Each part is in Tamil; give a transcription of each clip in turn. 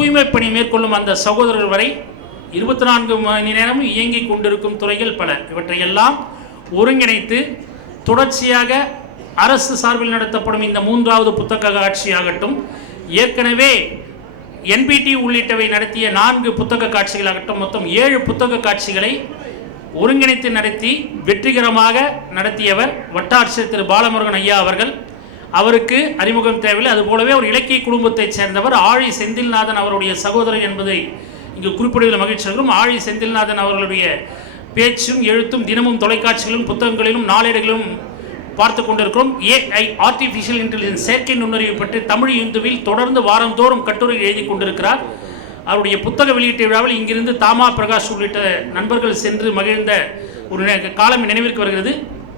தூய்மை பணி மேற்கொள்ளும் அந்த சகோதரர் வரை இருபத்தி நான்கு மணி நேரமும் இயங்கிக் கொண்டிருக்கும் துறைகள் பல. இவற்றையெல்லாம் ஒருங்கிணைத்து தொடர்ச்சியாக அரசு சார்பில் நடத்தப்படும் இந்த மூன்றாவது புத்தக காட்சியாகட்டும் ஏற்கனவே என்பிடி உள்ளிட்டவை நடத்திய நான்கு புத்தக காட்சிகளாகட்டும் மொத்தம் ஏழு புத்தக காட்சிகளை ஒருங்கிணைத்து நடத்தி வெற்றிகரமாக நடத்தியவர் வட்டாட்சியர் திரு. பாலமுருகன் ஐயா அவர்கள். அவருக்கு அறிமுகம் தேவையில்லை. அதுபோலவே ஒரு இலக்கிய குடும்பத்தைச் சேர்ந்தவர் ஆழி செந்தில்நாதன் அவருடைய சகோதரன் என்பதை இங்கு குறிப்பிடுவதில் மகிழ்ச்சி அடைகிறோம். ஆழி செந்தில்நாதன் அவர்களுடைய பேச்சும் எழுத்தும் தினமும் தொலைக்காட்சிகளிலும் புத்தகங்களிலும் நாளேடுகளிலும் பார்த்து கொண்டிருக்கிறோம். ஏஐ ஆர்டிஃபிஷியல் இன்டெலிஜென்ஸ் செயற்கை நுண்ணறிவு பற்றி தமிழ் இந்துவில் தொடர்ந்து வாரந்தோறும் கட்டுரை எழுதி கொண்டிருக்கிறார். அவருடைய புத்தக வெளியீட்டு விழாவில் இங்கிருந்து தாமா பிரகாஷ் உள்ளிட்ட நண்பர்கள் சென்று மகிழ்ந்த ஒரு காலம் நினைவிற்கு வருகிறது.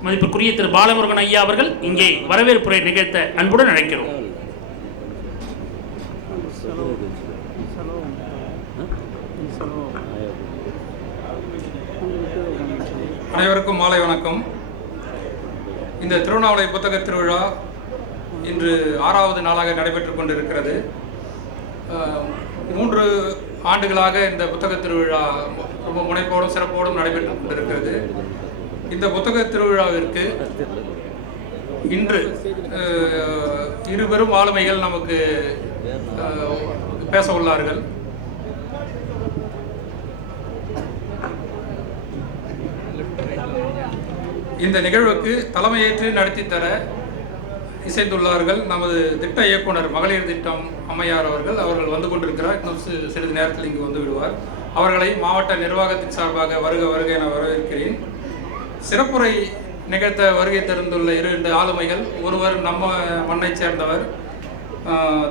மதிப்புக்குரிய திரு பாலமுருகன் ஐயா அவர்கள் இங்கே வரவேற்புரை நிகழ்த்த அன்புடன் அழைக்கிறோம். அனைவருக்கும் மாலை வணக்கம். இந்த திருவண்ணாமலை புத்தக திருவிழா இன்று ஆறாவது நாளாக நடைபெற்று கொண்டிருக்கிறது. மூன்று ஆண்டுகளாக இந்த புத்தக திருவிழா ரொம்ப முனைப்போடும் சிறப்போடும் நடைபெற்று கொண்டிருக்கிறது. இந்த புத்தக திருவிழாவிற்கு இன்று இருபெரும் ஆளுமைகள் நமக்கு பேச உள்ளார்கள். இந்த நிகழ்வுக்கு தலைமையேற்று நடத்தி தர இசைத்துள்ளார்கள் நமது திட்ட இயக்குனர் மகளிர் திட்டம் அம்மையார் அவர்கள். அவர்கள் வந்து கொண்டிருக்கிறார். இன்னும் சிறிது நேரத்தில் இங்கு வந்து விடுவார். அவர்களை மாவட்ட நிர்வாகத்தின் சார்பாக வருக வருக என வரவேற்கிறேன். சிறப்புரை நிகழ்த்த வருகை தெரிந்துள்ள இரண்டு ஆளுமைகள் ஒருவர் நம்ம மண்ணைச் சேர்ந்தவர்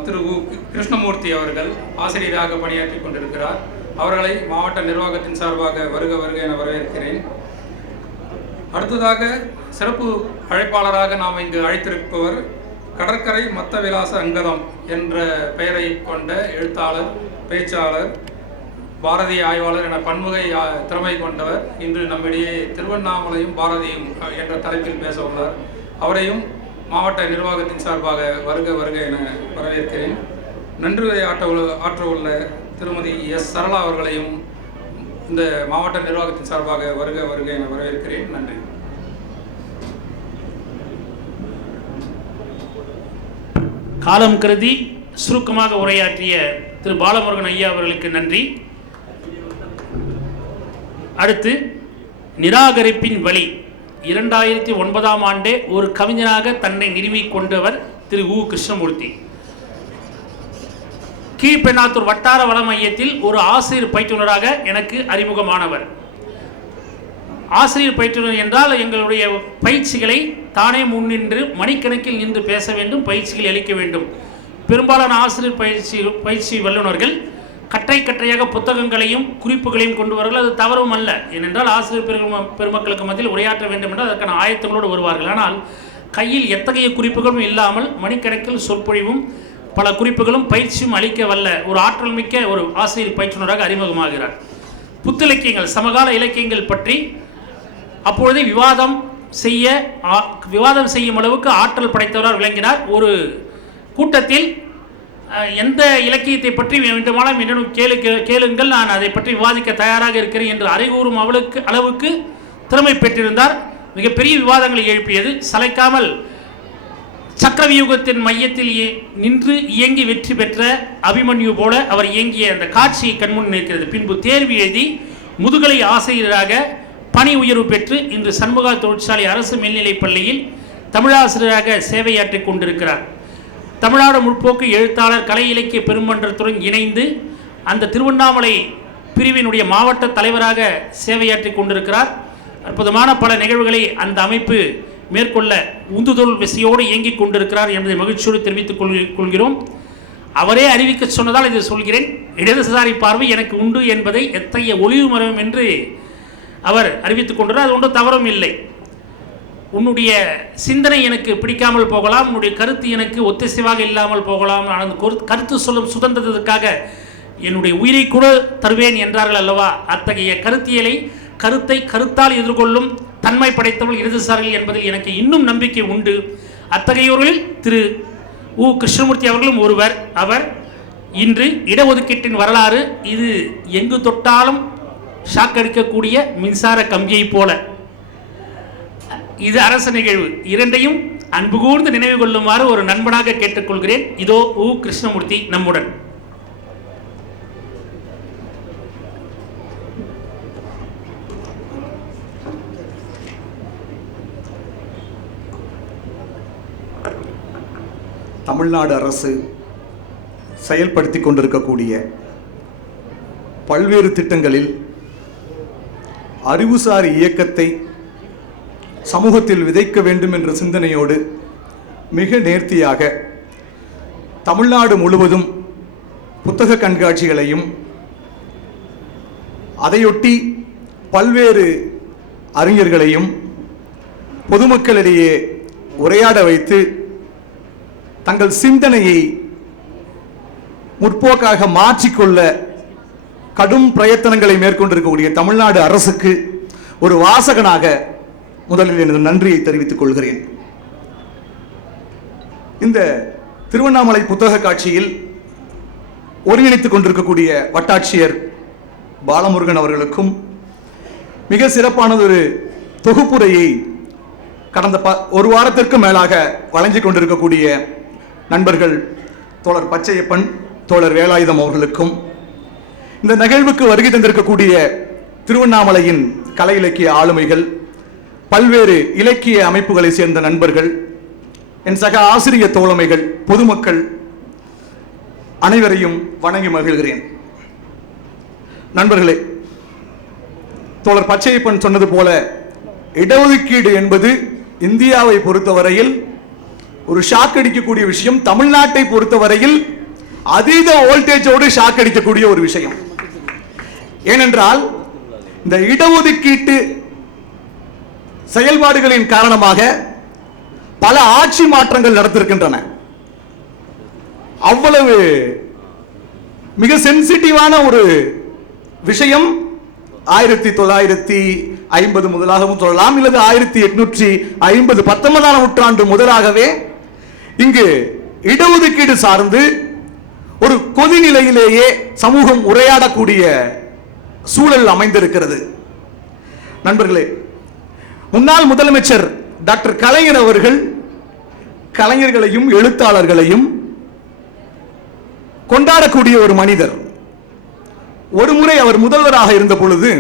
திரு உ. கிருஷ்ணமூர்த்தி அவர்கள் ஆசிரியராக பணியாற்றி கொண்டிருக்கிறார் அவர்களை மாவட்ட நிர்வாகத்தின் சார்பாக வருக வருக என வரவேற்கிறேன் அடுத்ததாக சிறப்பு அழைப்பாளராக நாம் இங்கு அழைத்திருப்பவர் கடற்கரை மத்த விலாச அங்கதம் என்ற பெயரை கொண்ட எழுத்தாளர் பேச்சாளர் பாரதி ஆய்வாளர் என பன்முகை திறமை கொண்டவர். இன்று நம்மிடையே திருவண்ணாமலையும் பாரதியும் என்ற தலைப்பில் பேச உள்ளார். அவரையும் மாவட்ட நிர்வாகத்தின் சார்பாக வருக வருக என வரவேற்கிறேன். நன்றியுரை ஆற்ற ஆற்ற உள்ள திருமதி எஸ். சரளா அவர்களையும் இந்த மாவட்ட நிர்வாகத்தின் சார்பாக வருக வருக என வரவேற்கிறேன். நன்றி. காலம் கருதி சுருக்கமாக உரையாற்றிய திரு. பாலமுருகன் ஐயா அவர்களுக்கு நன்றி. அடுத்து நிராகரிப்பின் வழி. இரண்டாயிரத்தி ஒன்பதாம் ஆண்டே ஒரு கவிஞனாக தன்னை நிறுவிக் கொண்டவர் திரு உ கிருஷ்ணமூர்த்தி. கீழ்பெண்ணாத்தூர் வட்டார வள மையத்தில் ஒரு ஆசிரியர் பயிற்றுனராக எனக்கு அறிமுகமானவர். ஆசிரியர் பயிற்றுனர் என்றால் எங்களுடைய பயிற்சிகளை தானே முன்னின்று மணிக்கணக்கில் நின்று பேச வேண்டும் பயிற்சிகள் அளிக்க வேண்டும். பெரும்பாலான ஆசிரியர் பயிற்சி பயிற்சி வல்லுநர்கள் கட்டை கட்டையாக புத்தகங்களையும் குறிப்புகளையும் கொண்டு வருவார்கள் அது தவறும் அல்ல. ஏனென்றால் ஆசிரியர் பெரும பெருமக்களுக்கு மத்தியில் உரையாற்ற வேண்டும் என்றால் அதற்கான ஆயத்தங்களோடு வருவார்கள். ஆனால் கையில் எத்தகைய குறிப்புகளும் இல்லாமல் மணிக்கணக்கில் சொற்பொழிவும் பல குறிப்புகளும் பயிற்சியும் அளிக்க வல்ல ஒரு ஆற்றல் மிக்க ஒரு ஆசிரியர் பயிற்றுனராக அறிமுகமாகிறார். புத்திலக்கியங்கள் சமகால இலக்கியங்கள் பற்றி அப்பொழுதே விவாதம் செய்ய ஆ- விவாதம் செய்யும் அளவுக்கு ஆற்றல் படைத்தவராக விளங்கினார். ஒரு கூட்டத்தில் எந்த இலக்கியத்தை பற்றி வேண்டுமானால் என்னிடம் கேளு கே- கேளுங்கள். நான் அதை பற்றி விவாதிக்க தயாராக இருக்கிறேன் என்று அறைகூறும் அவளுக்கு அளவுக்கு திறமை பெற்றிருந்தார். மிகப்பெரிய விவாதங்களை எழுப்பியது சளைக்காமல் சக்கரவியூகத்தின் மையத்தில் இய- நின்று இயங்கி வெற்றி பெற்ற அபிமன்யு போல அவர் இயங்கிய அந்த காட்சியை கண்முன் நிற்கிறது. பின்பு தேர்வு எழுதி முதுகலை ஆசிரியராக பணி உயர்வு பெற்று இன்று சண்முகா தொழிற்சாலை அரசு மேல்நிலைப் பள்ளியில் தமிழாசிரியராக சேவையாற்றிக் கொண்டிருக்கிறார். தமிழ்நாடு முற்போக்கு எழுத்தாளர் கலை இலக்கிய பெருமன்றத்துடன் இணைந்து அந்த திருவண்ணாமலை பிரிவினுடைய மாவட்ட தலைவராக சேவையாற்றி கொண்டிருக்கிறார். அற்புதமான பல நிகழ்வுகளை அந்த அமைப்பு மேற்கொள்ள உந்துதொல் விசையோடு இயங்கிக் கொண்டிருக்கிறார் என்பதை மகிழ்ச்சியோடு தெரிவித்துக் கொள் கொள்கிறோம். அவரே அறிவிக்க சொன்னதால் இதை சொல்கிறேன். இடதுசாரி பார்வை எனக்கு உண்டு என்பதை எத்தகைய ஒளிவு மரம் என்று அவர் அறிவித்துக் கொண்டார் அது ஒன்றும் தவறும் இல்லை. உன்னுடைய சிந்தனை எனக்கு பிடிக்காமல் போகலாம் உன்னுடைய கருத்து எனக்கு ஒத்திசைவாக இல்லாமல் போகலாம் ஆனால் அந்த கருத்து சொல்லும் சுதந்திரத்திற்காக என்னுடைய உயிரை கூட தருவேன் என்றார்கள் அல்லவா? அத்தகைய கருத்தியலை கருத்தை கருத்தால் எதிர்கொள்ளும் தன்மை படைத்தவர்கள் இடதுசாரிகள் என்பதில் எனக்கு இன்னும் நம்பிக்கை உண்டு. அத்தகையோரில் திரு உ. கிருஷ்ணமூர்த்தி அவர்களும் ஒருவர். அவர் இன்று இடஒதுக்கீட்டின் வரலாறு இது எங்கு தொட்டாலும் ஷாக் அடிக்கக்கூடிய மின்சார கம்பியைப் போல. இது அரச நிகழ்வு. இரண்டையும் அன்பு கூர்ந்து நினைவு கொள்ளுமாறு ஒரு நண்பனாக கேட்டுக்கொள்கிறேன். இதோ உ. கிருஷ்ணமூர்த்தி நம்முடன். தமிழ்நாடு அரசு செயல்படுத்தி கொண்டிருக்கக்கூடிய பல்வேறு திட்டங்களில் அறிவுசார் இயக்கத்தை சமூகத்தில் விதைக்க வேண்டும் என்ற சிந்தனையோடு மிக நேர்த்தியாக தமிழ்நாடு முழுவதும் புத்தக கண்காட்சிகளையும் அதையொட்டி பல்வேறு அறிஞர்களையும் பொதுமக்களிடையே உரையாட வைத்து தங்கள் சிந்தனையை முற்போக்காக மாற்றிக்கொள்ள கடும் பிரயத்தனங்களை மேற்கொண்டிருக்கக்கூடிய தமிழ்நாடு அரசுக்கு ஒரு வாசகனாக முதலில் எனது நன்றியை தெரிவித்துக் கொள்கிறேன். இந்த திருவண்ணாமலை புத்தக காட்சியில் ஒருங்கிணைத்துக் கொண்டிருக்கக்கூடிய வட்டாட்சியர் பாலமுருகன் அவர்களுக்கும் மிக சிறப்பானதொரு தொகுப்புரையை கடந்த ப ஒரு வாரத்திற்கு மேலாக வழங்கி கொண்டிருக்கக்கூடிய நண்பர்கள் தோழர் பச்சையப்பன் தோழர் வேலாயுதம் அவர்களுக்கும் இந்த நிகழ்வுக்கு வருகை தந்திருக்கக்கூடிய திருவண்ணாமலையின் கலை இலக்கிய ஆளுமைகள் பல்வேறு இலக்கிய அமைப்புகளை சேர்ந்த நண்பர்கள் என் சக ஆசிரிய தோழமைகள் பொதுமக்கள் அனைவரையும் வணங்கி மகிழ்கிறேன். நண்பர்களே தோழர் பச்சையப்பன் சொன்னது போல இடஒதுக்கீடு என்பது இந்தியாவை பொறுத்தவரையில் ஒரு ஷாக் அடிக்கக்கூடிய விஷயம். தமிழ்நாட்டை பொறுத்தவரையில் அதீத வோல்டேஜோடு ஷாக் அடிக்கக்கூடிய ஒரு விஷயம். ஏனென்றால் இந்த இடஒதுக்கீட்டு செயல்பாடுகளின் காரணமாக பல ஆட்சி மாற்றங்கள் நடத்திருக்கின்றன அவ்வளவு மிக சென்சிட்டிவான ஒரு விஷயம் ஆயிரத்தி தொள்ளாயிரத்தி ஐம்பது முதலாகவும் சொல்லலாம் இல்லது ஆயிரத்தி எட்நூற்றி ஐம்பது பத்தொன்பதாம் நூற்றாண்டு முதலாகவே இங்கு இடஒதுக்கீடு சார்ந்து ஒரு கொதிநிலையிலேயே சமூகம் உரையாடக்கூடிய சூழல் அமைந்திருக்கிறது. நண்பர்களே முன்னாள் முதலமைச்சர் டாக்டர் கலைஞர் அவர்கள் கலைஞர்களையும் எழுத்தாளர்களையும் கொண்டாடக்கூடிய ஒரு மனிதர். ஒரு முறை அவர் முதல்வராக இருந்த பொழுது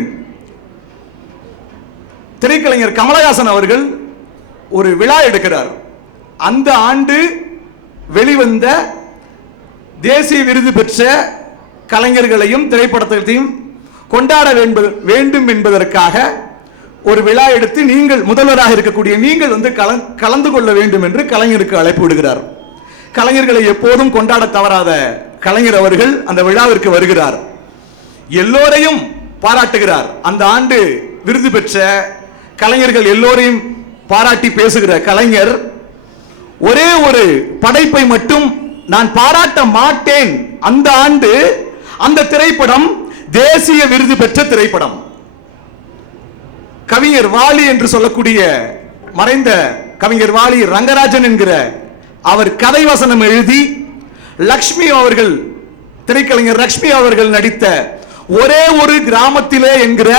திரைக்கலைஞர் கமலஹாசன் அவர்கள் ஒரு விழா எடுக்கிறார். அந்த ஆண்டு வெளிவந்த தேசிய விருது பெற்ற கலைஞர்களையும் திரைப்படத்தையும் கொண்டாட வேண்டும் வேண்டும் என்பதற்காக ஒரு விழா எடுத்து நீங்கள் முதல்வராக இருக்கக்கூடிய நீங்கள் வந்து கலந்- கலந்து கொள்ள வேண்டும் என்று கலைஞருக்கு அழைப்பு விடுகிறார். கலைஞர்களை எப்போதும் கொண்டாட தவறாத கலைஞர் அவர்கள் அந்த விழாவிற்கு வருகிறார். எல்லோரையும் பாராட்டுகிறார். அந்த ஆண்டு விருது பெற்ற கலைஞர்கள் எல்லோரையும் பாராட்டி பேசுகிற கலைஞர் ஒரே ஒரு படைப்பை மட்டும் நான் பாராட்ட மாட்டேன். அந்த ஆண்டு அந்த திரைப்படம் தேசிய விருது பெற்ற திரைப்படம். கவிஞர் வாலி என்று சொல்லக்கூடிய மறைந்த கவிஞர் வாலி ரங்கராஜன் என்கிற அவர் கதை வசனம் எழுதி லக்ஷ்மி அவர்கள் திரைக்கலைஞர் லக்ஷ்மி அவர்கள் நடித்த ஒரே ஒரு கிராமத்திலே என்கிற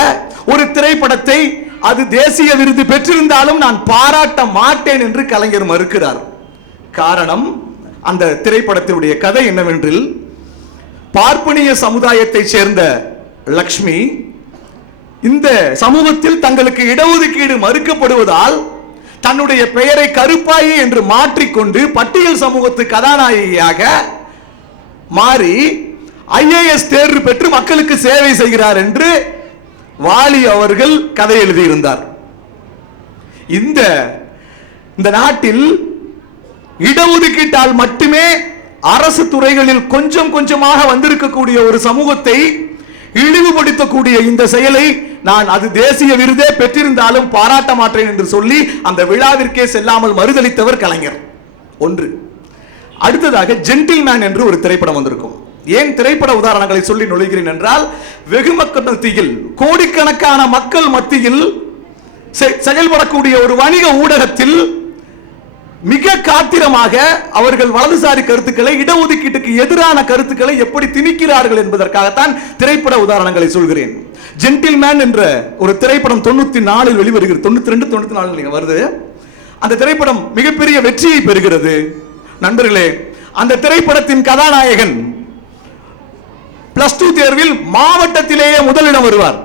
ஒரு திரைப்படத்தை அது தேசிய விருது பெற்றிருந்தாலும் நான் பாராட்ட மாட்டேன் என்று கலைஞர் மறுக்கிறார். காரணம் அந்த திரைப்படத்தினுடைய கதை என்னவென்றில் பார்ப்பனிய சமுதாயத்தைச் சேர்ந்த லக்ஷ்மி இந்த சமூகத்தில் தங்களுக்கு இடஒதுக்கீடு மறுக்கப்படுவதால் தன்னுடைய பெயரை கருப்பாயி என்று மாற்றிக்கொண்டு பட்டியல் சமூகத்து கதாநாயகியாக மாறி ஐஏஎஸ் தேர்வு பெற்று மக்களுக்கு சேவை செய்கிறார் என்று வாலி அவர்கள் கதை எழுதியிருந்தார். இந்த இந்த நாட்டில் இடஒதுக்கீட்டால் மட்டுமே அரசு துறைகளில் கொஞ்சம் கொஞ்சமாக வந்திருக்கக்கூடிய ஒரு சமூகத்தை இழிவுபடுத்தக்கூடிய இந்த செயலை நான் அது தேசிய விருதே பெற்றிருந்தாலும் பாராட்ட மாட்டேன் என்று சொல்லி அந்த விழாவிற்கே செல்லாமல் மறுதளித்தவர் கலைஞர். ஒன்று. அடுத்ததாக ஜென்டில்மேன் என்று ஒரு திரைப்படம் வந்திருக்கும். ஏன் திரைப்பட உதாரணங்களை சொல்லி நுழைகிறேன் என்றால் வெகு மக்கள் மத்தியில் கோடிக்கணக்கான மக்கள் மத்தியில் செ- செயல்படக்கூடிய ஒரு வணிக ஊடகத்தில் மிக காத்திரமாக அவர்கள் வலதுசாரி கருத்துக்களை இடஒதுக்கீட்டுக்கு எதிரான கருத்துக்களை எப்படி திணிக்கிறார்கள் என்பதற்காகத்தான் திரைப்பட உதாரணங்களை சொல்கிறேன். ஜென்டில்மேன் என்ற ஒரு திரைப்படம் தொண்ணூத்தி நாலில் வெளிவருகிறது. தொண்ணூத்தி ரெண்டு தொண்ணூத்தி நாலு வருது. அந்த திரைப்படம் மிகப்பெரிய வெற்றியை பெறுகிறது. நண்பர்களே அந்த திரைப்படத்தின் கதாநாயகன் பிளஸ் டூ தேர்வில் மாவட்டத்திலேயே முதலிடம் வருவார்.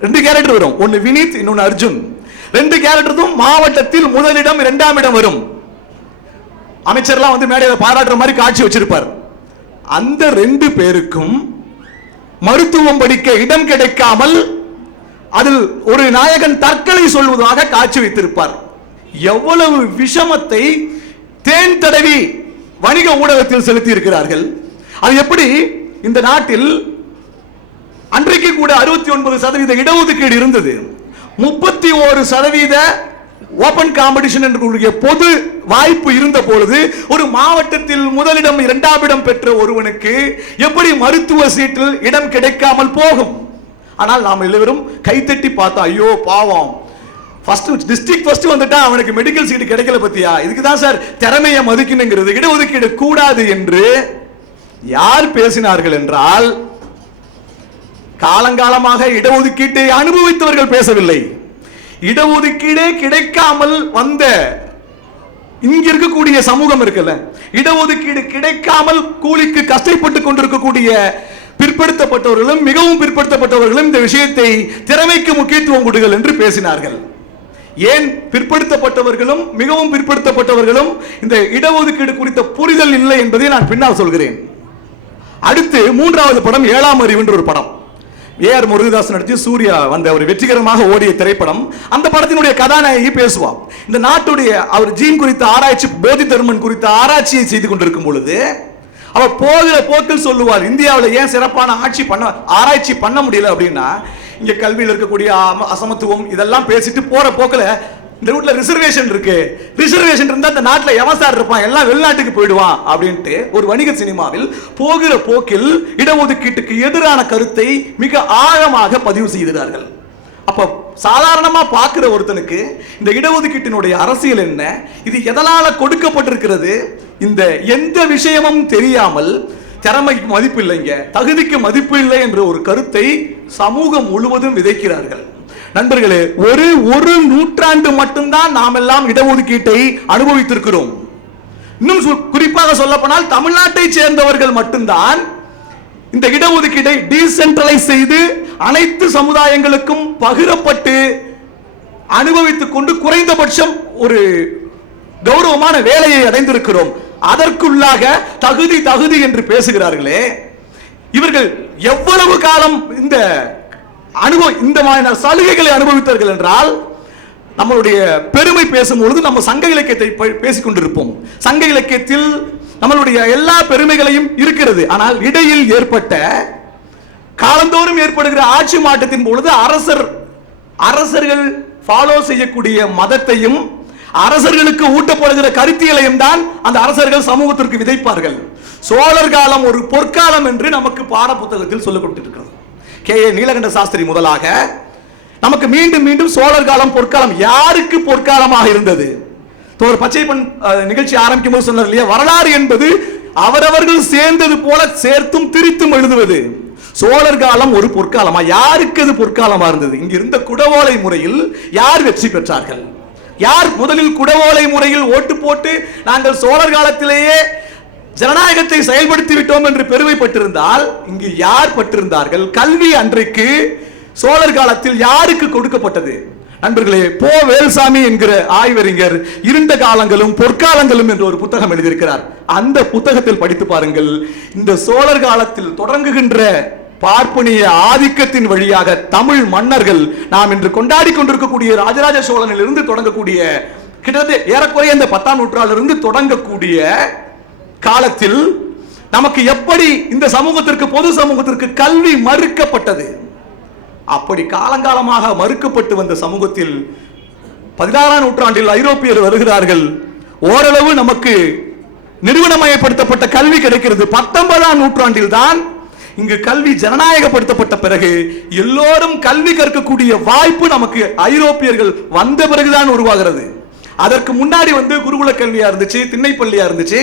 ரெண்டு கேரக்டர் வரும். ஒன்னு வினீத் இன்னொன்னு அர்ஜுன். ரெண்டு கேரக்டரும் மாவட்டத்தில் முதலிடம் இரண்டாம் இடம் வரும். அமைச்சர்லாம் வந்து மேடையில் பாராட்டுற மாதிரி காட்சி வச்சிருப்பார். அந்த ரெண்டு பேருக்கும் மருத்துவம் படிக்க இடம் கிடைக்காமல் அதில் ஒரு நாயகன் தற்கொலை சொல்வதாக காட்சி வைத்திருப்பார். எவ்வளவு விஷமத்தை தேன் தடவி வணிக ஊடகத்தில் செலுத்தி இருக்கிறார்கள் அது எப்படி? இந்த நாட்டில் அன்றைக்கு கூட அறுபத்தி ஒன்பது சதவீத இடஒதுக்கீடு இருந்தது. முப்பத்தி ஒரு சதவீத ஓபன் காம்படிஷன் என்று பொது வாய்ப்பு இருந்த பொழுது ஒரு மாவட்டத்தில் முதலிடம் இரண்டாம் இடம் பெற்ற ஒருவனுக்கு எப்படி மருத்துவ சீட்டில் இடம் கிடைக்காமல் போகும்? ஆனால் நாம் எல்லோரும் கைத்தட்டி பார்த்தா ஐயோ பாவம். ஃபர்ஸ்ட் டிஸ்ட்ரிக்ட் ஃபர்ஸ்ட் வந்துட்டா அவனுக்கு மெடிக்கல் சீட் கிடைக்கல பத்தியா? இதுக்கு தான் சார் திறமையை மதிக்கணுங்கிறது இடஒதுக்கீடு கூடாது என்று யார் பேசினார்கள் என்றால் காலங்காலமாக இடஒதுக்கீட்டை அனுபவித்தவர்கள் பேசவில்லை. இடஒதுக்கீடே கிடைக்காமல் வந்த இங்க இருக்கக்கூடிய சமூகம் இருக்குல்ல இடஒதுக்கீடு கிடைக்காமல் கூலிக்கு கஷ்டப்பட்டு கொண்டிருக்கக்கூடிய பிற்படுத்தப்பட்டவர்களும் மிகவும் பிற்படுத்தப்பட்டவர்களும் இந்த விஷயத்தை திறமைக்கு முக்கியத்துவம் கொடுங்கள் என்று பேசினார்கள். ஏன் பிற்படுத்தப்பட்டவர்களும் மிகவும் பிற்படுத்தப்பட்டவர்களும் இந்த இடஒதுக்கீடு குறித்த புரிதல் இல்லை என்பதை நான் பின்னால் சொல்கிறேன். அடுத்து மூன்றாவது படம் ஏழாம் அறிவுன்ற ஒரு படம். ஏ ஆர் முருகதாஸ் நடித்து சூர்யா வந்த ஒரு வெற்றிகரமாக ஓடிய திரைப்படம். அந்த படத்தினுடைய கதாநாயகி பேசுவார். இந்த நாட்டுடைய அவர் ஜீன் குறித்த ஆராய்ச்சி போதி தர்மன் குறித்த ஆராய்ச்சியை செய்து கொண்டிருக்கும் பொழுது அவர் போகிற போக்கில் சொல்லுவார் இந்தியாவில் ஏன் சிறப்பான ஆட்சி பண்ண ஆராய்ச்சி பண்ண முடியல? அப்படின்னா இங்கே கல்வியில் இருக்கக்கூடிய அம- அசமத்துவம் இதெல்லாம் பேசிட்டு போகிற போக்கில் இந்த ரூட்ல ரிசர்வேஷன் இருக்கு. ரிசர்வேஷன் இருந்தா இந்த நாட்டில் எவன் சார் இருப்பான்? எல்லாம் வெளிநாட்டுக்கு போயிடுவான் அப்படின்ட்டு ஒரு வணிக சினிமாவில் போகிற போக்கில் இடஒதுக்கீட்டுக்கு எதிரான கருத்தை மிக ஆழமாக பதிவு செய்கிறார்கள் அப்போ சாதாரணமாக பார்க்குற ஒருத்தனுக்கு இந்த இடஒதுக்கீட்டினுடைய அரசியல் என்ன? இது எதனால் கொடுக்கப்பட்டிருக்கிறது? இந்த எந்த விஷயமும் தெரியாமல் திறமைக்கு மதிப்பு இல்லைங்க தகுதிக்கு மதிப்பு இல்லை என்ற ஒரு கருத்தை சமூகம் முழுவதும் விதைக்கிறார்கள். நண்பர்களே ஒரு ஒரு நூற்றாண்டு மட்டும்தான் நாம் எல்லாம் இடஒதுக்கீட்டை அனுபவித்திருக்கிறோம். இன்னும் குறிப்பாக சொல்லப்போனால் தமிழ்நாட்டை சேர்ந்தவர்கள் மட்டும்தான் இந்த இடஒதுக்கீட்டை டீசென்ட்ரலைஸ் செய்து அனைத்து சமுதாயங்களுக்கும் பகிரப்பட்டு அனுபவித்துக் கொண்டு குறைந்தபட்சம் ஒரு கௌரவமான வேலையை அடைந்திருக்கிறோம். அதற்குள்ளாக தகுதி தகுதி என்று பேசுகிறார்களே. இவர்கள் எவ்வளவு காலம் இந்த அனுபவ இந்த மாதிரியான சலுகைகளை அனுபவித்தார்கள் என்றால் நம்மளுடைய பெருமை பேசும்பொழுது நம்ம சங்க இலக்கியத்தை பேசிக்கொண்டிருப்போம். பேசிக் கொண்டிருப்போம் சங்க இலக்கியத்தில் நம்மளுடைய எல்லா பெருமைகளையும் இருக்கிறது. ஆனால் இடையில் ஏற்பட்ட காலந்தோறும் ஏற்படுகிற ஆட்சி மாற்றத்தின் பொழுது அரசர் அரசர்கள் ஃபாலோ செய்யக்கூடிய மதத்தையும் அரசர்களுக்கு ஊட்டப்படுகிற கருத்தியலையும் தான் அந்த அரசர்கள் சமூகத்திற்கு விதைப்பார்கள். சோழர் காலம் ஒரு பொற்காலம் என்று நமக்கு பாட புத்தகத்தில் சொல்லப்பட்டிருக்கிறது கே. ஏ. நீலகண்ட சாஸ்திரி முதலாக நமக்கு மீண்டும் மீண்டும் சோழர் காலம் பொற்காலம் யாருக்கு பொற்காலமாக இருந்தது? ஒரு பச்சைப்பன் நிகழ்ச்சி ஆரம்பிக்கும் போது சொன்னார் இல்லையா? வரலாறு என்பது அவரவர்கள் சேர்ந்தது போல சேர்த்தும் திரித்தும் எழுதுவது. சோழர் காலம் ஒரு பொற்காலமா? யாருக்கு அது பொற்காலமா இருந்தது? இங்க இருந்த குடவோலை முறையில் யார் வெற்றி பெற்றார்கள்? யார் முதலில் குடவோலை முறையில் ஓட்டு போட்டு நாங்கள் சோழர் காலத்திலேயே ஜனநாயகத்தை செயல்படுத்தி விட்டோம் என்று பெருமைப்பட்டிருந்தால் இங்கு யார் பட்டிருந்தார்கள்? கல்வி அன்றைக்கு சோழர் காலத்தில் யாருக்கு கொடுக்கப்பட்டது? நண்பர்களே போ வேல்சாமி என்கிற ஆய்வறிஞர் இருண்ட காலங்களும் பொற்காலங்களும் என்று ஒரு புத்தகம் எழுதியிருக்கிறார். அந்த புத்தகத்தில் படித்து பாருங்கள். இந்த சோழர் காலத்தில் தொடங்குகின்ற பார்ப்பனிய ஆதிக்கத்தின் வழியாக தமிழ் மன்னர்கள் நாம் இன்று கொண்டாடி கொண்டிருக்கக்கூடிய ராஜராஜ சோழனில் இருந்து தொடங்கக்கூடிய கிட்டத்தட்ட ஏறக்குறைய இந்த பத்தாம் நூற்றாண்டிலிருந்து தொடங்கக்கூடிய காலத்தில் நமக்கு எப்படி இந்த சமூகத்திற்கு பொது சமூகத்திற்கு கல்வி மறுக்கப்பட்டது? அப்படி காலங்காலமாக மறுக்கப்பட்டு வந்த சமூகத்தில் பதினாறாம் நூற்றாண்டில் ஐரோப்பியர் வருகிறார்கள். ஓரளவு நமக்கு நிறுவனமயப்படுத்தப்பட்ட கல்வி கிடைக்கிறது. பத்தொன்பதாம் நூற்றாண்டில் தான் இங்கு கல்வி ஜனநாயகப்படுத்தப்பட்ட பிறகு எல்லோரும் கல்வி கற்கக்கூடிய வாய்ப்பு நமக்கு ஐரோப்பியர்கள் வந்த பிறகுதான் உருவாகிறது. அதற்கு முன்னாடி வந்து குருகுல கல்வியா இருந்துச்சு திண்ணைப்பள்ளியா இருந்துச்சு.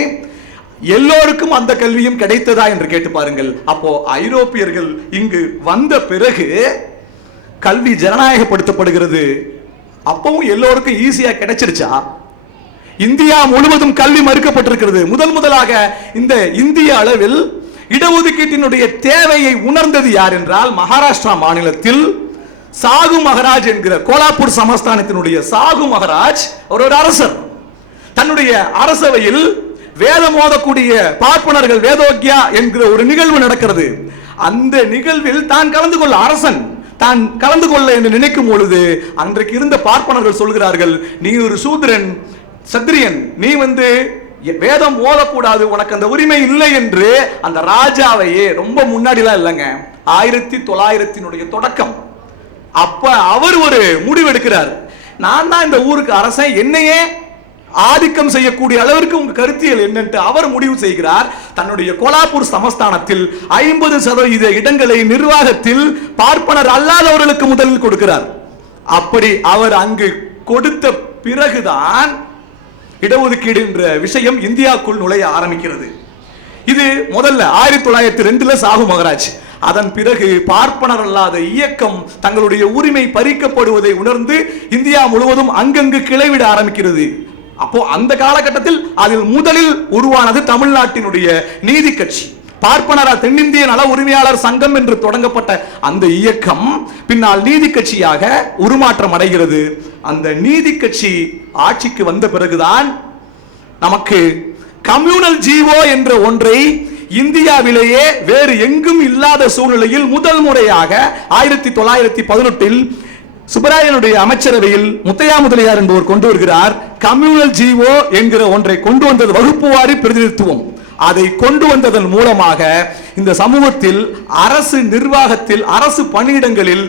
எல்லோருக்கும் அந்த கல்வியும் கிடைத்ததா என்று கேட்டு பாருங்கள். அப்போ ஐரோப்பியர்கள் இங்கு வந்த பிறகு கல்வி ஜனநாயகப்படுத்தப்படுகிறது. அப்பவும் எல்லோருக்கும் ஈஸியா கிடைச்சிருச்சா? இந்தியா முழுவதும் கல்வி மறுக்கப்பட்டிருக்கிறது. முதல் முதலாக இந்த இந்திய அளவில் இடஒதுக்கீட்டினுடைய தேவையை உணர்ந்தது யார் என்றால் மகாராஷ்டிரா மாநிலத்தில் சாகு மகராஜ் என்கிற கோலாப்பூர் சமஸ்தானத்தினுடைய சாகு மகராஜ் அவர் ஒரு அரசர். தன்னுடைய அரசவையில் வேதம் ஓதக்கூடிய பார்ப்பனர்கள் வேதோக்கியா என்கிற ஒரு நிகழ்வு நடக்கிறது. அந்த நிகழ்வில் தான் கலந்து கொள்ள அரசன் தான் கலந்து கொள்ள என்று நினைக்கும் பொழுது அன்றைக்கு இருந்த பார்ப்பனர்கள் சொல்கிறார்கள் நீ ஒரு சூத்திரன் சத்திரியன் நீ வந்து வேதம் ஓதக்கூடாது உனக்கு அந்த உரிமை இல்லை என்று அந்த ராஜாவையே ரொம்ப முன்னாடிலாம் இல்லைங்க. ஆயிரத்தி தொள்ளாயிரத்தினுடைய தொடக்கம். அப்ப அவர் ஒரு முடிவெடுக்கிறார் நான் தான் இந்த ஊருக்கு அரசன் என்னையே ஆதிக்கம் செய்யக்கூடிய அளவிற்கு உங்க கருத்தியல் என்னென்று அவர் முடிவு செய்கிறார். தன்னுடைய கோலாப்பூர் சமஸ்தானத்தில் ஐம்பது சதவீத இடங்களை நிர்வாகத்தில் பார்ப்பனர் அல்லாதவர்களுக்கு முதலில் கொடுக்கிறார். அப்படி அவர் அங்கு கொடுத்த பிறகுதான் இடஒதுக்கீடு என்ற விஷயம் இந்தியாவுக்குள் நுழைய ஆரம்பிக்கிறது. இது முதல்ல ஆயிரத்தி தொள்ளாயிரத்தி ரெண்டுல சாகு மகராஜ். அதன் பிறகு பார்ப்பனர் அல்லாத இயக்கம் தங்களுடைய உரிமை பறிக்கப்படுவதை உணர்ந்து இந்தியா முழுவதும் அங்கங்கு கிளைவிட ஆரம்பிக்கிறது. அப்போ அந்த காலகட்டத்தில் அதில் முதலில் உருவானது தமிழ்நாட்டினுடைய நீதி கட்சி. பார்ப்பனரா தென்னிந்திய நல உரிமையாளர் சங்கம் என்று தொடங்கப்பட்ட அந்த இயக்கம் பின்னால் நீதி கட்சியாக உருமாற்றம் அடைகிறது. அந்த நீதி கட்சி ஆட்சிக்கு வந்த பிறகுதான் நமக்கு கம்யூனல் ஜீவோ என்ற ஒன்றை இந்தியாவிலேயே வேறு எங்கும் இல்லாத சூழ்நிலையில் முதல் முறையாக ஆயிரத்தி தொள்ளாயிரத்தி பதினெட்டில் சுப்பராயனுடைய அமைச்சரவையில் முத்தையா முதலியார் என்பவர் கொண்டு வருகிறார். கம்யூனல் ஜீவோ என்கிற ஒன்றை கொண்டு வந்தது வகுப்பு வாரி பிரதிநிதித்துவம். அதை கொண்டு வந்ததன் மூலமாக இந்த சமூகத்தில் அரசு நிர்வாகத்தில் அரசு பணியிடங்களில்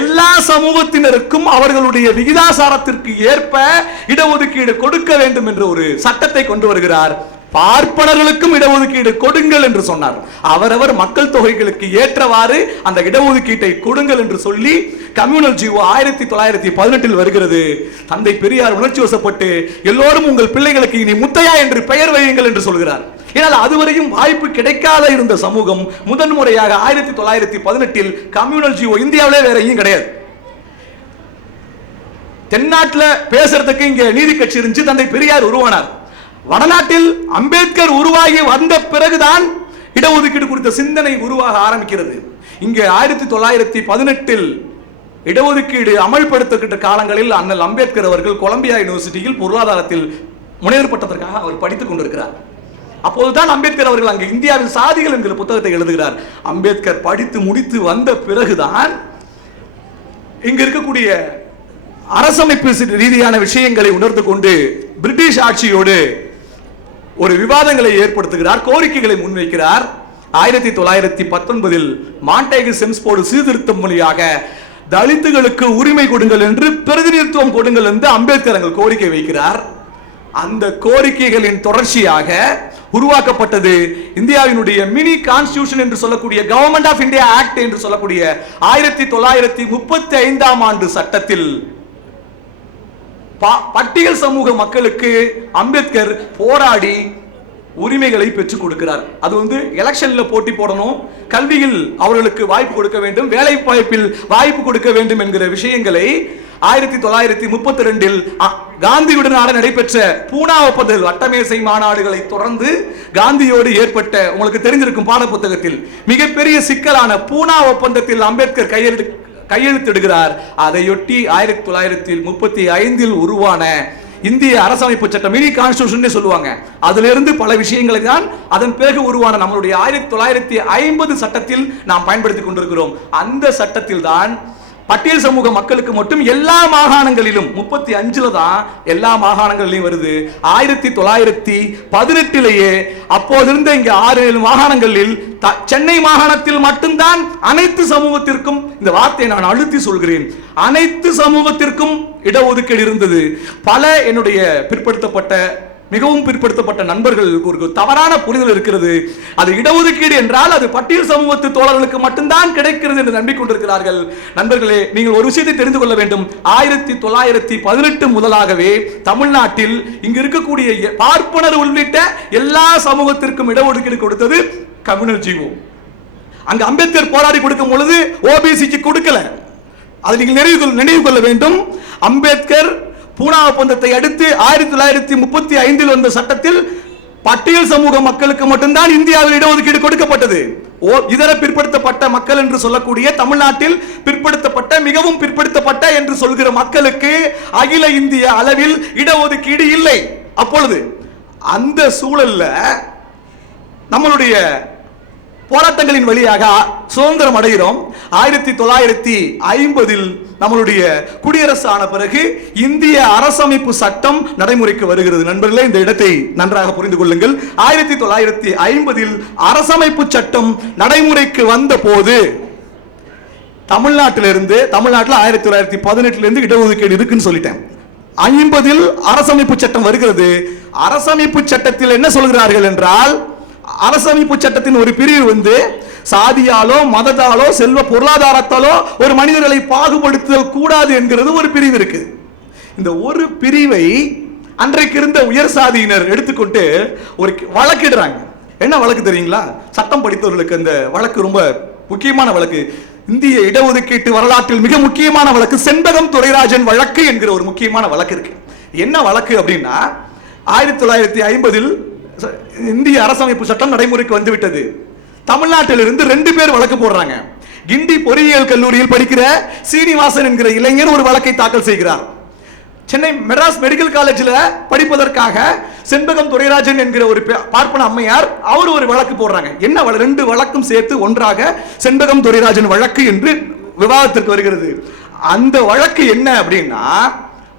எல்லா சமூகத்தினருக்கும் அவர்களுடைய விகிதாசாரத்திற்கு ஏற்ப இடஒதுக்கீடு கொடுக்க வேண்டும் என்ற ஒரு சட்டத்தை கொண்டு வருகிறார். பார்ப்பனர்களுக்கும் இடஒதுக்கீடு கொடுங்கள் என்று சொன்னார். அவரவர் மக்கள் தொகைகளுக்கு ஏற்றவாறு அந்த இடஒதுக்கீட்டை கொடுங்கள் என்று சொல்லி கம்யூனல் ஜீவோ ஆயிரத்தி தொள்ளாயிரத்தி பதினெட்டில் வருகிறது. தந்தை பெரியார் உணர்ச்சி வசப்பட்டு எல்லோரும் உங்கள் பிள்ளைகளுக்கு இனி முத்தையா என்று பெயர் வையுங்கள் என்று சொல்கிறார். ஏனால் அதுவரையும் வாய்ப்பு கிடைக்காத இருந்த சமூகம் முதன்முறையாக ஆயிரத்தி தொள்ளாயிரத்தி பதினெட்டில் கம்யூனல் ஜீவோ இந்தியாவிலே வேற எங்கேயும் கிடையாது. தென்னாட்டில் பேசுறதுக்கு இங்கே நீதி கட்சி இருந்துச்சு தந்தை பெரியார் உருவானார். வடநாட்டில் அம்பேத்கர் உருவாகி வந்த பிறகுதான் இடஒதுக்கீடு குறித்த சிந்தனை உருவாக ஆரம்பிக்கிறது. இங்கே ஆயிரத்தி தொள்ளாயிரத்தி பதினெட்டில் இடஒதுக்கீடு அமல்படுத்தப்பட்ட காலங்களில் அண்ணல் அம்பேத்கர் அவர்கள் கொலம்பியா யூனிவர்சிட்டியில் பொருளாதாரத்தில் முனைவர் பட்டத்திற்காக அவர் படித்துக் கொண்டிருக்கிறார். அப்போதுதான் அம்பேத்கர் அவர்கள் அங்கு இந்தியாவில் சாதிகள் என்கிற புத்தகத்தை எழுதுகிறார். அம்பேத்கர் படித்து முடித்து வந்த பிறகுதான் இங்கு இருக்கக்கூடிய அரசமைப்பு ரீதியான விஷயங்களை உணர்ந்து கொண்டு பிரிட்டிஷ் ஆட்சியோடு ஒரு விவாதங்களை ஏற்படுத்துகிறார் கோரிக்கைகளை முன்வைக்கிறார். ஆயிரத்தி தொள்ளாயிரத்தி பத்தொன்பதில் மாண்டேகு செம்ஸ்போர்டு சீர்திருத்தம் மொழியாக தலித்துகளுக்கு உரிமை கொடுங்கள் என்று பிரதிநிதித்துவம் கொடுங்கள் என்று அம்பேத்கர் அங்கு கோரிக்கை வைக்கிறார். அந்த கோரிக்கைகளின் தொடர்ச்சியாக உருவாக்கப்பட்டது இந்தியாவினுடைய மினி கான்ஸ்டியூஷன் என்று சொல்லக்கூடிய கவர்மெண்ட் ஆஃப் இந்தியா ஆக்ட் என்று சொல்லக்கூடிய ஆயிரத்தி தொள்ளாயிரத்தி முப்பத்தி ஐந்தாம் ஆண்டு சட்டத்தில் பட்டியல் சமூக மக்களுக்கு அம்பேத்கர் போராடி உரிமைகளை பெற்றுக் கொடுக்கிறார். அது வந்து எலெக்ஷன்ல போட்டி போடணும். கல்வியில் அவர்களுக்கு வாய்ப்பு கொடுக்க வேண்டும். வேலை வாய்ப்பில் வாய்ப்பு கொடுக்க வேண்டும் என்கிற விஷயங்களை ஆயிரத்தி தொள்ளாயிரத்தி முப்பத்தி ரெண்டில் காந்தியுடனான நடைபெற்ற பூனா ஒப்பந்தத்தில் வட்டமேசை மாநாடுகளை தொடர்ந்து காந்தியோடு ஏற்பட்ட உங்களுக்கு தெரிஞ்சிருக்கும் பாட புத்தகத்தில் மிகப்பெரிய சிக்கலான பூனா ஒப்பந்தத்தில் அம்பேத்கர் கையெழுத்து கையெழுத்திடுகிறார். அதையொட்டி ஆயிரத்தி தொள்ளாயிரத்தி முப்பத்தி ஐந்தில் உருவான இந்திய அரசமைப்பு சட்டம் மினி கான்ஸ்டியூஷன் சொல்லுவாங்க. அதுல இருந்து பல விஷயங்களை தான் அதன் பிறகு உருவான நம்மளுடைய ஆயிரத்தி தொள்ளாயிரத்தி ஐம்பது சட்டத்தில் நாம் பயன்படுத்தி கொண்டிருக்கிறோம். அந்த சட்டத்தில் தான் பட்டியல் சமூக மக்களுக்கு மட்டும் எல்லா மாகாணங்களிலும் முப்பத்தி அஞ்சுல தான் எல்லா மாகாணங்களிலும் வருது. ஆயிரத்தி தொள்ளாயிரத்தி பதினெட்டிலேயே அப்போதிருந்த இங்கே இங்க ஆறு ஏழு மாகாணங்களில் த- சென்னை மாகாணத்தில் மட்டும்தான் அனைத்து சமூகத்திற்கும் இந்த வார்த்தையை நான் அழுத்தி சொல்கிறேன் அனைத்து சமூகத்திற்கும் இடஒதுக்கீடு இருந்தது. பல என்னுடைய பிற்படுத்தப்பட்ட மிகவும் பிற்படுத்தப்பட்ட நண்பர்களுக்கு ஒரு தவறான புரிதல் இருக்கிறது. அது இடஒதுக்கீடு என்றால் அது பட்டியல் சமூகத்து தோழர்களுக்கு மட்டும்தான் கிடைக்கிறது என்று நம்பிக்கொண்டிருக்கிறார்கள் நண்பர்களே நீங்கள் ஒரு விஷயத்தை தெரிந்து கொள்ள வேண்டும். ஆயிரத்தி தொள்ளாயிரத்தி பதினெட்டு முதலாகவே தமிழ்நாட்டில் இங்கு இருக்கக்கூடிய பார்ப்பனர் உள்ளிட்ட எல்லா சமூகத்திற்கும் இடஒதுக்கீடு கொடுத்தது கம்யூனல் ஜீவோ அங்க அம்பேத்கர் போராடி கொடுக்கும் பொழுது ஓபிசிக்கு கொடுக்கல. அதை நீங்கள் நினைவு நினைவு கொள்ள வேண்டும். அம்பேத்கர் பூனா ஒப்பந்தத்தை அடுத்து ஆயிரத்தி தொள்ளாயிரத்தி முப்பத்தி ஐந்தில் வந்த சட்டத்தில் பட்டியல் சமூக மக்களுக்கு மட்டும்தான் இந்தியாவில் இடஒதுக்கீடு கொடுக்கப்பட்டது. ஓ இதர பிற்படுத்தப்பட்ட மக்கள் என்று சொல்லக்கூடிய தமிழ்நாட்டில் பிற்படுத்தப்பட்ட மிகவும் பிற்படுத்தப்பட்ட என்று சொல்கிற மக்களுக்கு அகில இந்திய அளவில் இடஒதுக்கீடு இல்லை. அப்பொழுது அந்த சூழல்ல நம்மளுடைய போராட்டங்களின் வழியாக சுதந்திரம் அடைகிறோம். ஆயிரத்தி தொள்ளாயிரத்தி ஐம்பதில் நம்மளுடைய குடியரசு ஆன பிறகு இந்திய அரசமைப்பு சட்டம் நடைமுறைக்கு வருகிறது. நண்பர்களே இந்த இடத்தை நன்றாக புரிந்து கொள்ளுங்கள். ஆயிரத்தி தொள்ளாயிரத்தி ஐம்பதில் அரசமைப்பு சட்டம் நடைமுறைக்கு வந்த போது தமிழ்நாட்டிலிருந்து தமிழ்நாட்டில் ஆயிரத்தி தொள்ளாயிரத்தி பதினெட்டுல இருந்து இடஒதுக்கீடு இருக்குன்னு சொல்லிட்டேன். ஐம்பதில் அரசமைப்பு சட்டம் வருகிறது. அரசமைப்பு சட்டத்தில் என்ன சொல்கிறார்கள் என்றால் அரசமைப்பு சட்டத்தின் ஒரு பிரிவு வந்து சாதியாலோ மதத்தாலோ செல்வ பொருளாதாரத்தாலோ ஒரு மனிதர்களை பாகுபடுத்துதல் கூடாது என்கிறது ஒரு பிரிவு இருக்கு. இந்த ஒரு பிரிவை அன்றைக்கு இருந்த உயர் சாதியினர் எடுத்துக்கொண்டு ஒரு வழக்கிடுறாங்க. என்ன வழக்கு தெரியுங்களா? சட்டம் படித்தவர்களுக்கு அந்த வழக்கு ரொம்ப முக்கியமான வழக்கு. இந்திய இடஒதுக்கீட்டு வரலாற்றில் மிக முக்கியமான வழக்கு செண்பகம் துரைராஜன் வழக்கு என்கிற ஒரு முக்கியமான வழக்கு இருக்கு. என்ன வழக்கு அப்படின்னா ஆயிரத்தி தொள்ளாயிரத்தி ஐம்பதில் இந்திய அரசமைப்பு சட்டம் நடைமுறைக்கு வந்துவிட்டது. தமிழ்நாட்டிலிருந்து ரெண்டு பேர் வழக்கு போடுறாங்க. கிண்டி பொறியியல் கல்லூரியில் படிக்கிற சீனிவாசன் என்கிற இளைஞர் ஒரு வழக்கை தாக்கல் செய்கிறார். சென்னை மெட்ராஸ் மெடிக்கல் காலேஜில் படிப்பதற்காக செண்பகம் துரைராஜன் என்கிற ஒரு பார்ப்பன அம்மையார் அவர் ஒரு வழக்கு போடுறாங்க. என்ன ரெண்டு வழக்கும் சேர்த்து ஒன்றாக செண்பகம் துரைராஜன் வழக்கு என்று விவாதத்திற்கு வருகிறது. அந்த வழக்கு என்ன அப்படின்னா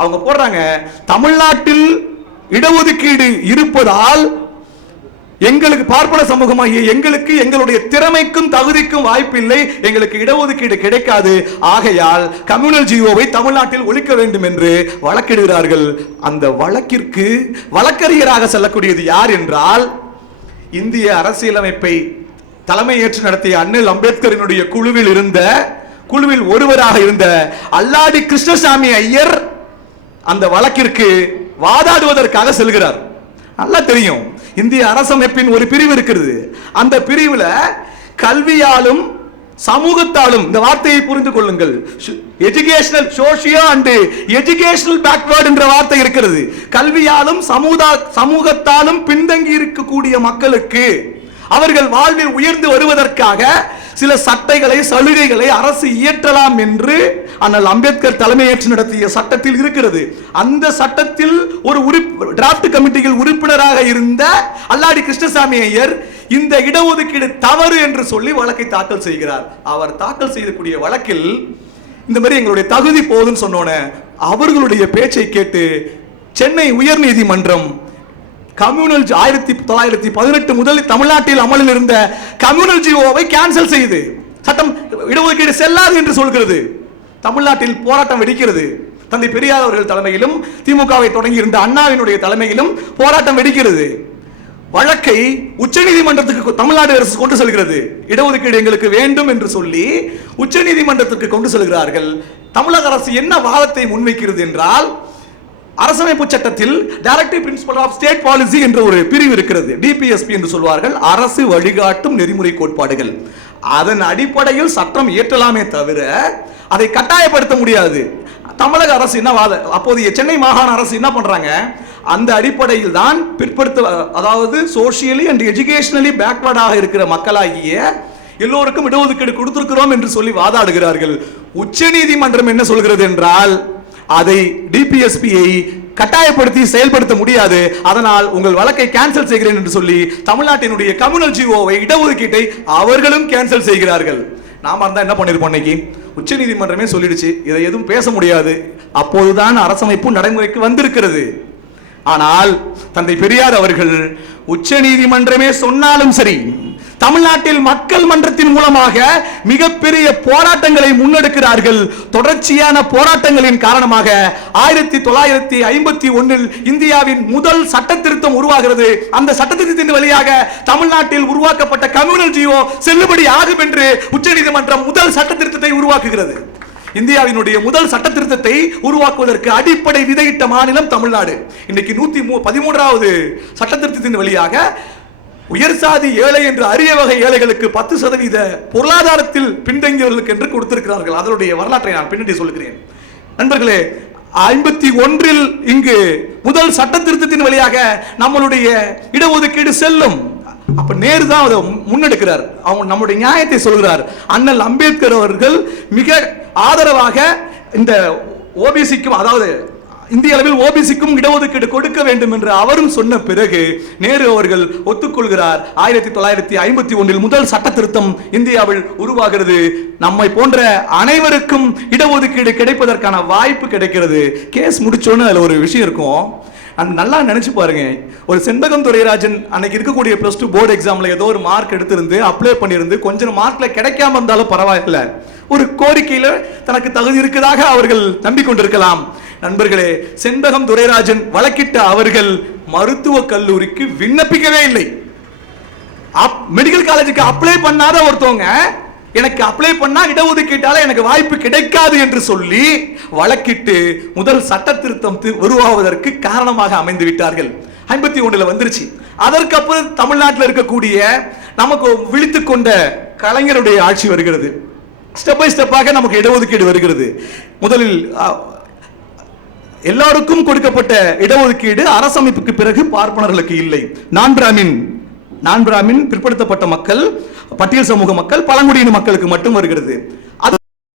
அவங்க போடுறாங்க தமிழ்நாட்டில் இடஒதுக்கீடு இருப்பதால் எங்களுக்கு பார்ப்பன சமூகமாகிய எங்களுக்கு எங்களுடைய திறமைக்கும் தகுதிக்கும் வாய்ப்பில்லை. எங்களுக்கு இடஒதுக்கீடு கிடைக்காது. ஆகையால் கம்யூனல் ஜியோவை தமிழ்நாட்டில் ஒழிக்க வேண்டும் என்று வழக்கிடுகிறார்கள். அந்த வழக்கிற்கு வழக்கறிஞராக செல்லக்கூடியது யார் என்றால் இந்திய அரசியலமைப்பை தலைமையேற்று நடத்திய அண்ணல் அம்பேத்கரினுடைய குழுவில் இருந்த குழுவில் ஒருவராக இருந்த அல்லாடி கிருஷ்ணசாமி ஐயர் அந்த வழக்கிற்கு வாதாடுவதற்காக செல்கிறார். நல்லா தெரியும். இந்திய அரசமைப்பின் ஒரு பிரிவு இருக்கிறது. அந்த பிரிவில் கல்வியாலும் சமூகத்தாலும் இந்த வார்த்தையை புரிந்து கொள்ளுங்கள். Educational socio and educational backward என்ற வார்த்தை இருக்கிறது. கல்வியாலும் சமூக சமூகத்தாலும் பின்தங்கி இருக்கக்கூடிய மக்களுக்கு அவர்கள் வாழ்வில் உயர்ந்து வருவதற்காக சில சட்டைகளை சலுகைகளை அரசு இயற்றலாம் என்று அண்ணல் அம்பேத்கர் தலைமையேற்று நடத்திய சட்டத்தில் இருக்கிறது. அந்த சட்டத்தில் ஒரு உறுப்பு டிராஃப்ட் கமிட்டியில் உறுப்பினராக இருந்த அல்லாடி கிருஷ்ணசாமி ஐயர் இந்த இடஒதுக்கீடு தவறு என்று சொல்லி வழக்கை தாக்கல் செய்கிறார். அவர் தாக்கல் செய்யக்கூடிய வழக்கில் இந்த மாதிரி எங்களுடைய தகுதி போதுன்னு சொன்னோன்னே அவர்களுடைய பேச்சை கேட்டு சென்னை உயர்நீதிமன்றம் கம்யூனல் ஆயிரத்தி தொள்ளாயிரத்தி பதினெட்டு முதல் தமிழ்நாட்டில் அமலில் இருந்த கம்யூனல் ஜிஓவை கேன்சல் செய்து சட்டம் இடஒதுக்கீடு செல்லாது என்று சொல்கிறது. தமிழ்நாட்டில் போராட்டம் வெடிக்கிறது. தந்தை பெரியார் அவர்கள் தலைமையிலும் திமுகவை தொடங்கி இருந்த அண்ணாவினுடைய தலைமையிலும் போராட்டம் வெடிக்கிறது. வழக்கை உச்சநீதிமன்றத்துக்கு தமிழ்நாடு அரசு கொண்டு செல்கிறது. இடஒதுக்கீடு எங்களுக்கு வேண்டும் என்று சொல்லி உச்சநீதிமன்றத்துக்கு கொண்டு செல்கிறார்கள். தமிழக அரசு என்ன வாதத்தை முன்வைக்கிறது என்றால் அரசமைப்பு சட்டத்தில் directive principle of state policy என்ற ஒரு பிரிவு இருக்கிறது. டிபிஎஸ்பி என்று சொல்வார்கள். அரசு வழிகாட்டும் நெறிமுறை கோட்பாடுகள். அதன் அடிப்படையில் சட்டம் இயற்றலாமே தவிர அதை கட்டாயப்படுத்த முடியாது. தமிழக அரசு என்ன வாத அப்போதைய சென்னை மாகாண அரசு என்ன பண்றாங்க? அந்த அடிப்படையில் தான் பிற்படுத்த அதாவது சோஷியலி அண்ட் எஜுகேஷனலி பேக்வர்டாக இருக்கிற மக்களாகிய எல்லோருக்கும் இடஒதுக்கீடு கொடுத்திருக்கிறோம் என்று சொல்லி வாதாடுகிறார்கள். உச்சநீதிமன்றம் என்ன சொல்கிறது என்றால் அதை டிபிஎஸ்பியை கட்டாயப்படுத்தி செயல்படுத்த முடியாது. அதனால் உங்கள் வழக்கை கேன்சல் செய்கிறேன் என்று சொல்லி தமிழ்நாட்டினுடைய கம்யூனல் ஜிஓவை இடஒதுக்கீட்டை அவர்களும் கேன்சல் செய்கிறார்கள். நாம இருந்தா என்ன பண்ணிருப்போம் இன்னைக்கு? உச்சநீதிமன்றமே சொல்லிடுச்சு. இதை எதுவும் பேச முடியாது. அப்போதுதான் அரசமைப்பு நடைமுறைக்கு வந்திருக்கிறது. ஆனால் தந்தை பெரியார் அவர்கள் உச்ச நீதிமன்றமே சொன்னாலும் சரி தமிழ்நாட்டில் மக்கள் மன்றத்தின் மூலமாக மிகப்பெரிய போராட்டங்களை முன்னெடுக்கிறார்கள். தொடர்ச்சியான போராட்டங்களின் காரணமாக ஆயிரத்தி தொள்ளாயிரத்தி ஐம்பத்தி ஒன்றில் இந்தியாவின் முதல் சட்ட திருத்தம் உருவாகிறது. அந்த சட்ட திருத்தத்தின் வழியாக தமிழ்நாட்டில் உருவாக்கப்பட்ட கம்யூனல் ஜியோ செல்லுபடி ஆகும் என்று உச்சநீதிமன்றம் முதல் சட்ட திருத்தத்தை உருவாக்குகிறது. இந்தியாவினுடைய முதல் சட்ட திருத்தத்தை உருவாக்குவதற்கு அடிப்படை விதையிட்ட மாநிலம் தமிழ்நாடு. இன்னைக்கு நூத்தி மூ- பதிமூன்றாவது சட்ட திருத்தத்தின் வழியாக உயர் சாதி ஏழை என்று அரிய வகை ஏழைகளுக்கு பத்து சதவீத பொருளாதாரத்தில் பின்தங்கியவர்களுக்கு என்று கொடுத்திருக்கிறார்கள். அதனுடைய வரலாற்றை நான் பின்னாடி சொல்லுகிறேன் நண்பர்களே ஐம்பத்தி ஒன்றில் இங்கு முதல் சட்ட திருத்தத்தின் வழியாக நம்மளுடைய இடஒதுக்கீடு செல்லும். அப்ப நேரு தான் அதை முன்னெடுக்கிறார். அவங்க நம்முடைய நியாயத்தை சொல்கிறார். அண்ணல் அம்பேத்கர் அவர்கள் மிக ஆதரவாக இந்த ஓபிசிக்கும் அதாவது இந்திய அளவில் ஓபிசிக்கும் இடஒதுக்கீடு கொடுக்க வேண்டும் என்று அவரும் சொன்ன பிறகு நேரு அவர்கள் ஒத்துக்கொள்கிறார். ஆயிரத்தி தொள்ளாயிரத்தி ஐம்பத்தி ஒன்றில் முதல் சட்ட திருத்தம் இந்தியாவில் உருவாகிறது. நம்மை போன்ற அனைவருக்கும் இடஒதுக்கீடு கிடைப்பதற்கான வாய்ப்பு கிடைக்கிறது. கேஸ் முடிச்சோன்னு அதில் ஒரு விஷயம் இருக்கும். அந்த நல்லா நினச்சி பாருங்க. ஒரு செண்பகம் துரைராஜன் அன்னைக்கு இருக்கக்கூடிய ப்ளஸ் டூ போர்டு எக்ஸாமில் ஏதோ ஒரு மார்க் எடுத்திருந்து அப்ளை பண்ணியிருந்து கொஞ்சம் மார்க்கில் கிடைக்காம இருந்தாலும் பரவாயில்ல. ஒரு கோரிக்கையில் தனக்கு தகுதி இருக்கதாக அவர்கள் நம்பிக்கொண்டிருக்கலாம். நண்பர்களே செண்பகம் துரைராஜன் வழக்கிட்ட அவர்கள் மருத்துவக் கல்லூரிக்கு விண்ணப்பிக்கவே இல்லை. மெடிக்கல் காலேஜுக்கு அப்ளை பண்ணாத ஒருத்தவங்க எனக்கு அப்ளை பண்ணா இடஒதுக்கீட்டால எனக்கு வாய்ப்பு கிடைக்காது என்று சொல்லி வழக்கிட்டு முதல் சட்ட திருத்தம் உருவாவதற்கு காரணமாக அமைந்து விட்டார்கள். ஐம்பத்தி ஒண்ணுல வந்துருச்சு. அதற்கப்புறம் தமிழ்நாட்டில் இருக்கக்கூடிய நமக்கு விழித்து கொண்ட கலைஞருடைய ஆட்சி வருகிறது. ஸ்டெப் பை ஸ்டெப்பாக நமக்கு இடஒதுக்கீடு வருகிறது. முதலில் எல்லாருக்கும் கொடுக்கப்பட்ட இடஒதுக்கீடு அரசமைப்புக்கு பிறகு பார்ப்பனர்களுக்கு இல்லை. நான் பிராமின் நான் பிராமின் பிற்படுத்தப்பட்ட மக்கள் பட்டியல் சமூக மக்கள் பழங்குடியின மக்களுக்கு மட்டும் வருகிறது.